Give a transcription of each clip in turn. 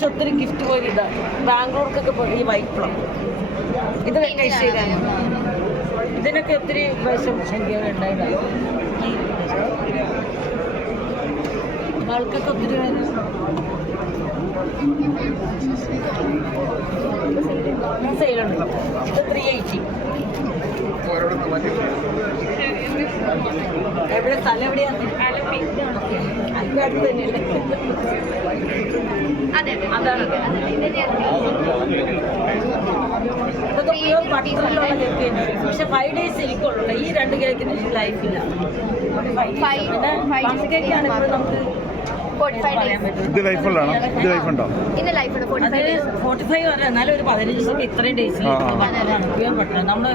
ഇപ്രാവശ്യം ഒത്തിരി ഗിഫ്റ്റ് പോയി ഇതാണ് ബാംഗ്ലൂർക്കൊക്കെ പോയി ഈ വൈറ്റ് പ്ലം ഇത് ടേസ്റ്റ് ചെയ്താണ് ഇതിനൊക്കെ ഒത്തിരി പ്രാവശ്യം എനിക്ക് ഉണ്ടായതാണ് ആൾക്കൊക്കെ ഒത്തിരി സെയിലുണ്ട് ഇത് 380 എവിടെ സ്ഥലം എവിടെയാണ് അതിൻ്റെ അടുത്ത് തന്നെയല്ലേ അതാണ് ഇതൊക്കെ പ്യൂർ ബട്ടറിലുള്ള കേക്ക് പക്ഷെ 5 days ഇരിക്കുള്ളൂ ഈ 2 കേക്കിന് ലൈഫില്ല പിന്നെ പഞ്ച് കേക്കാണ് ഇപ്പോൾ നമുക്ക് ഇത് ലൈഫുള്ളതാണോ ഇത് ലൈഫുണ്ടോ 45 വരെ എന്നാലും ഒരു 15 ദിവസം ഇത്രയും ഡേയ്സിൽ പ്യൂർ ബട്ടർ നമ്മൾ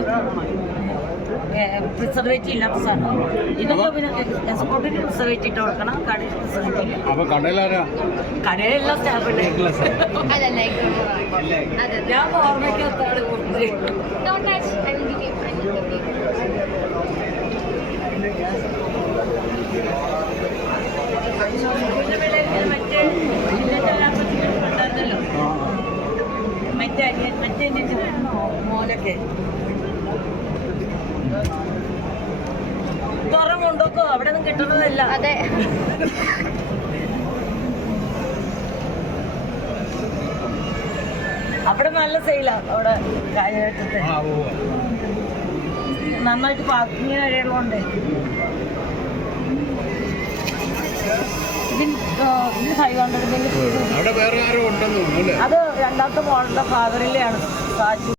പ്രിസർവേറ്റീവ് ഇല്ലാത്ത സാധനം ഇതൊക്കെ പിന്നെ എക്സ്പോർട്ടിന് പ്രിസർവേറ്റീവ് ഇട്ട് കൊടുക്കണം കടയിൽ കടയിലെല്ലാം സ്റ്റാഫ് ഞാൻ ഓർമ്മയ്ക്കകത്താണ് മറ്റേ മറ്റേ മോനൊക്കെ തുറമുണ്ടോക്കോ അവിടെ ഒന്നും കിട്ടുന്നതല്ല അതെ അവിടെ നല്ല സെയിലാ അവിടെ കാര്യമായിട്ട് നന്നായിട്ട് പാർക്കിങ് കഴിയുള്ളതുകൊണ്ട് ഇതിന് 500 അത് രണ്ടാമത്തെ മോളുടെ ഫാദറിലെയാണ്